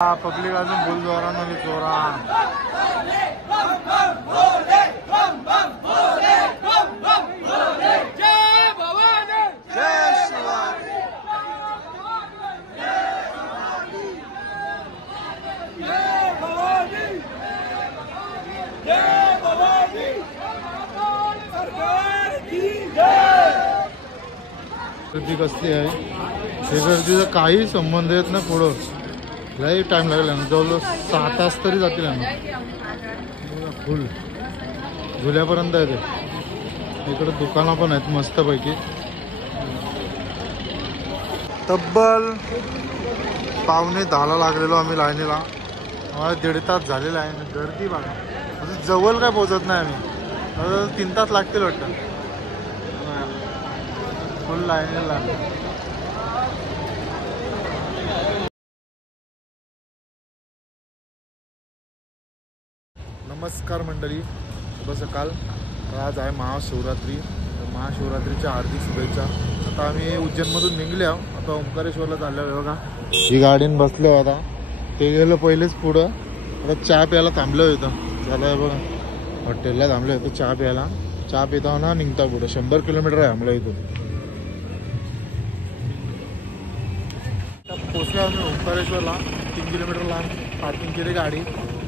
Public अजून फुल जोरानं जोरान गर्दी कसली आहे हे गर्दीचा काही संबंध येत ना पुढं लई टाइम लागला ना जवळजवळ 6 तास तरी जातील ना फुल झुल्यापर्यंत आहे ते इकडे दुकानं पण आहेत मस्तपैकी तब्बल 9:45 लागलेलो आम्ही लाईनीला आम्हाला 1.5 तास झालेला आहे गर्दी बघा अजून जवळ काय पोहोचत नाही आम्ही 3 तास लागतील वाटतं फुल लाईनीला लागले नमस्कार मंडळी शुभ सकाळ आज आहे महाशिवरात्री महाशिवरात्रीच्या हार्दिक शुभेच्छा आता आम्ही उज्जैनमधून निघले आहोत आता ओंकारेश्वरला चाललो आहे बघा ही गाडीन बसलो आता ते गेलो पहिलेच पुढं आता चहा प्यायला थांबलो होतं झालं बघा हॉटेलला थांबलो होतो चहा पिता ना निघता पुढं 100 किलोमीटर आहे आम्हाला इथून पोचलो आम्ही ओंकारेश्वरला 3 किलोमीटर लांब पार्किंग केली गाडी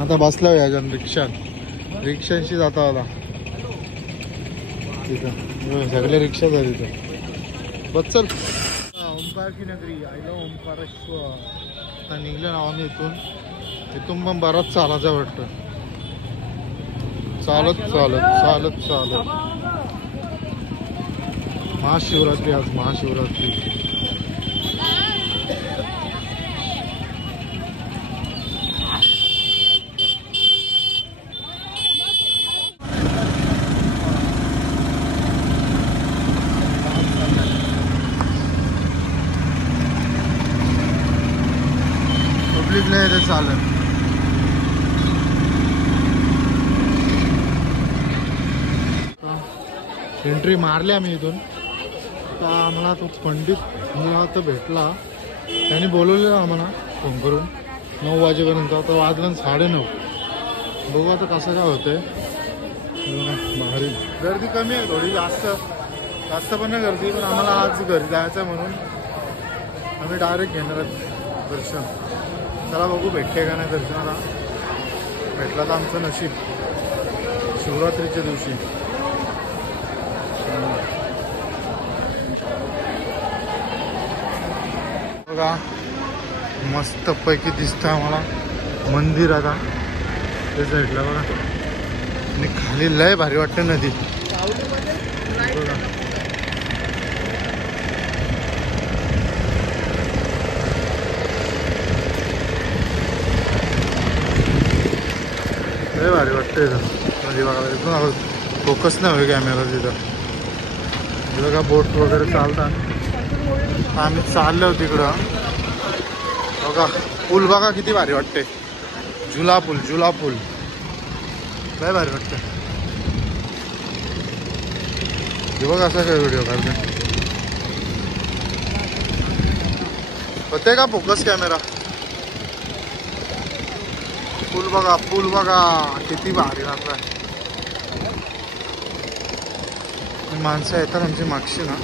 आता बसलो याच्यात रिक्षांशी जाता आता तिथं सगळे रिक्षा झाली तिथं बस चल ओंकार की नगरी आयलो ओंकारेश्वर आता निघले ना आम्ही इथून पण बराच चालायचं वाटतं चालत महाशिवरात्री आज महाशिवरात्री नाही रे चालत एंट्री मारली आम्ही इथून आता आम्हाला तो पंडित मला तर भेटला त्यांनी बोलवलेलं आम्हाला फोन करून 9 वाजेपर्यंत आता वाजलं 9:30 बघू आता कसं काय होतंय बाहेर गर्दी कमी आहे थोडी जास्त पण नाही गर्दी पण आम्हाला आज घरी जायचं म्हणून आम्ही डायरेक्ट घेणार दर्शन चला बघू भेटते का नाही दर्शनाला भेटला तर आमचं नशीब शिवरात्रीच्या दिवशी बघा मस्त पैकी दिसतं आम्हाला मंदिर आता ते साईडला बघा आणि खाली लय भारी वाटतं नदी बघा लय भारी वाटतं इथं नदी बघायला इथून फोकस नाही होईल कॅमेरा तिथं बघा बोट वगैरे चालतात आम्ही चाललो तिकडं बघा पूल बघा किती भारी वाटते झुला पूल लय भारी वाटतं हे बघा असा काय व्हिडिओ काढते होते का फोकस कॅमेरा पूल बघा किती भारी लागलाय माणसं येतात आमची मागची ना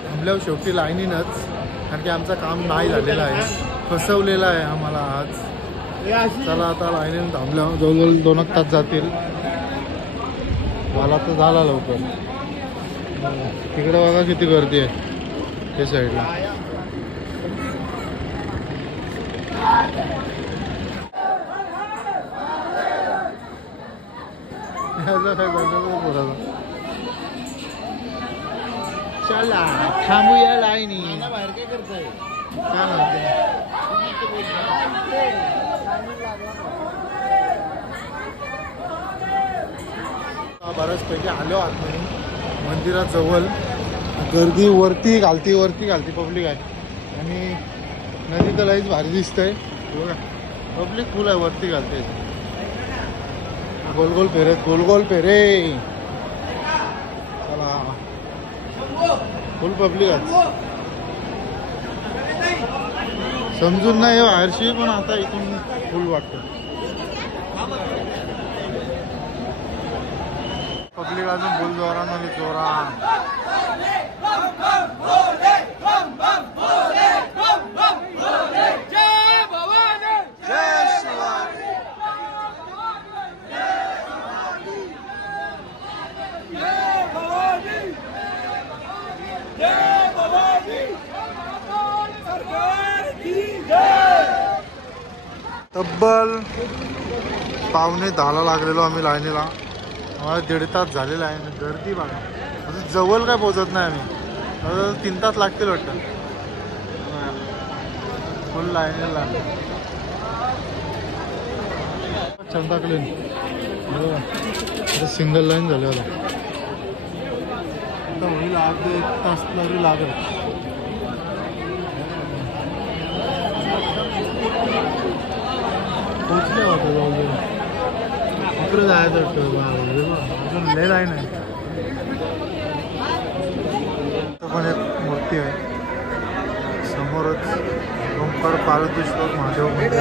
थांबल्यावर शेवटी लाईनीनच कारण की आमचं काम नाही झालेलं आहे फसवलेलं आहे आम्हाला आज चला आता लाईनीनं थांबल्यावर जवळजवळ 2 तास जातील मला तर झाला लवकर तिकडे बघा किती गर्दी आहे त्या साईडला चला थांबूया लाईनी बाहेर काय करताय काय म्हणते बऱ्याचपैकी आलो आतमध्ये मंदिरात जवळ गर्दी वरती घालती पब्लिक आहे आणि नदी तर लईच भारी दिसतंय बघा पब्लिक फुल आहे वरती घालते गोल गोल फेरे चला फुल पब्लिक आहे समजून नाही बाहेरशी पण आता इथून फुल वाटतं पब्लिक अजून फुल जोरात तब्बल 9:45 लागलेलो आम्ही लाईनीला आम्हाला 1.5 तास झालेला आहे गर्दी बघा अजून जवळ काय पोहोचत नाही आम्ही 3 तास लागतील वाटतं फुल लाईनीला लागले चंदा क्लीन सिंगल लाईन झाले आता होईल 1 तास तरी लागेल पोचले होते जवळजवळ इकडे जायचं अजून लय लाईन आहे पण एक मूर्ती आहे समोरच ओंकार पार्वतीश्वर महादेव मंदिर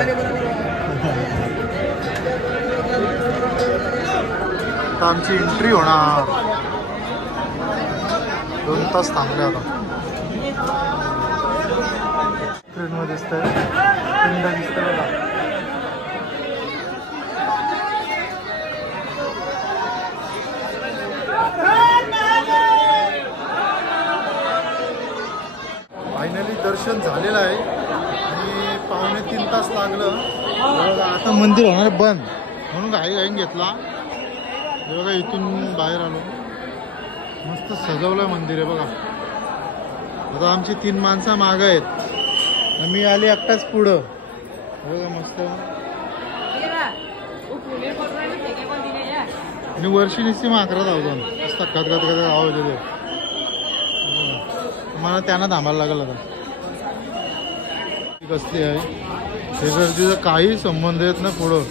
आता आमची एंट्री होणार 2 तास थांबले आता ट्रेनमध्ये दिसतंय पिंड दिसतंय बघा फायनली दर्शन झालेलं आहे आणि 2.25 तास लागलं आता मंदिर होणार बंद म्हणून घाईन घेतला हे बघा इथून बाहेर आलो मस्त सजवलं मंदिर आहे बघा आता आमची 3 माणसं मागं आहेत मी आली एकटाच पुढं बघा मस्त आणि वर्षी निश्चित माकरा धावतो मस्त खतखत आवाज येतो मला त्यांना थांबायला लागलं आता कसली आहे हे गर्दीचा काही संबंध येत ना पुढं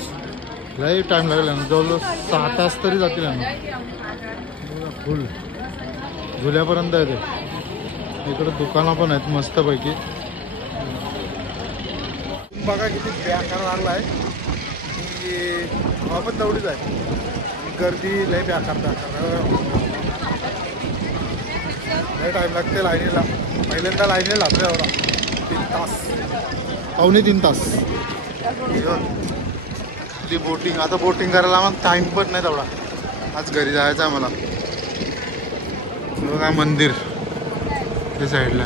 लई टाइम लागला ना जवळजवळ 6 तास तरी जातील ना फुल झुल्यापर्यंत येते इकडे दुकानं पण आहेत मस्तपैकी बघा किती बेकार लागला आहे की आपण तेवढीच आहे गर्दी लई बेकार लई टाईम लागते लाईनीला पहिल्यांदा लाईनीला लागले एवढा 3 तास 2.25 तास ती बोटिंग आता बोटिंग करायला मग टाईम पण नाही तेवढा आज घरी जायचं आहे मला बघा मंदिर त्या साईडला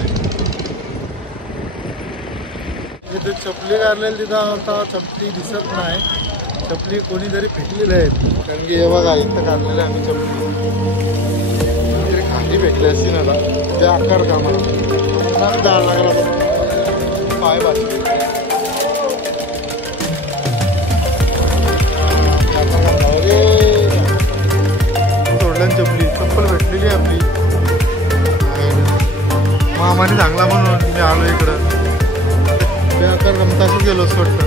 जिथे चपली काढलेली तिथं आता चपली दिसत नाही चपली कोणीतरी फेकलेली आहेत कारण की हे बघा इथं काढलेलं आम्ही चपली खाली भेटले असती ना ते आकार का मला द्यायला लागला पाय वाचले सोडल्यान चप्पल भेटलेली आपली मामाने चांगला म्हणून मी आलो इकडं ते आकार गमताच गेलो वाटतं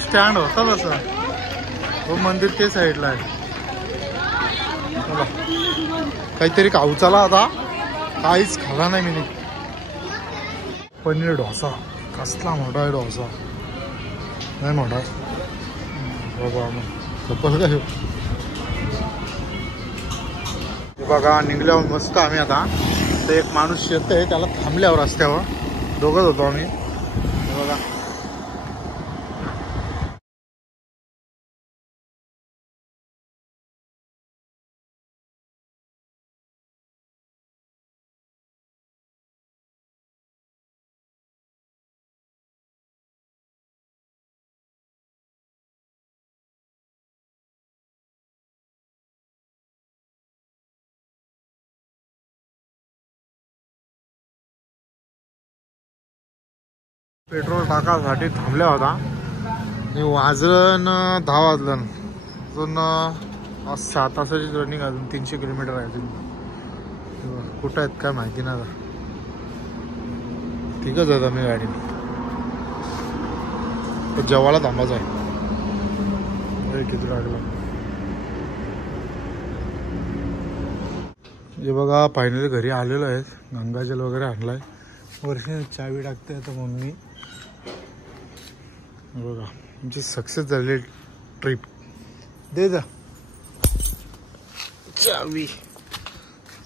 स्टँड होता तसा हो मंदिर ते साईडला आहे काहीतरी खाऊ चला आता काहीच खाला नाही मी पनीर डोसा कसला मोठा आहे डोसा नाही मोठा बाबा चप्पल काय बघा निघल्यावर मस्त आम्ही आता तर एक माणूस शेत आहे त्याला थांबल्यावर रस्त्यावर दोघंच होतो आम्ही बघा पेट्रोल टाकासाठी थांबल्या होता आणि वाजलं 10 वाजलं. अजून 7 तासाची रनिंग, अजून 300 किलोमीटर आहे अजून. कुठं आहेत काय माहिती नाही. ठीकच आहे आम्ही गाडीने जेवायला थांबायचं आहे. किती लागला हे बघा. फायनली घरी आलेलो आहे. गंगाजल वगैरे आणलाय. वरती चावी टाकते आता मम्मी. बघा आमची सक्सेस झाली ट्रिप. दे जा चावी.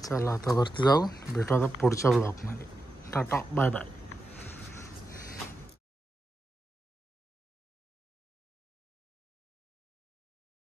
चला आता वरती जाऊ. भेटू आता पुढच्या ब्लॉगमध्ये. Ta ta bye bye.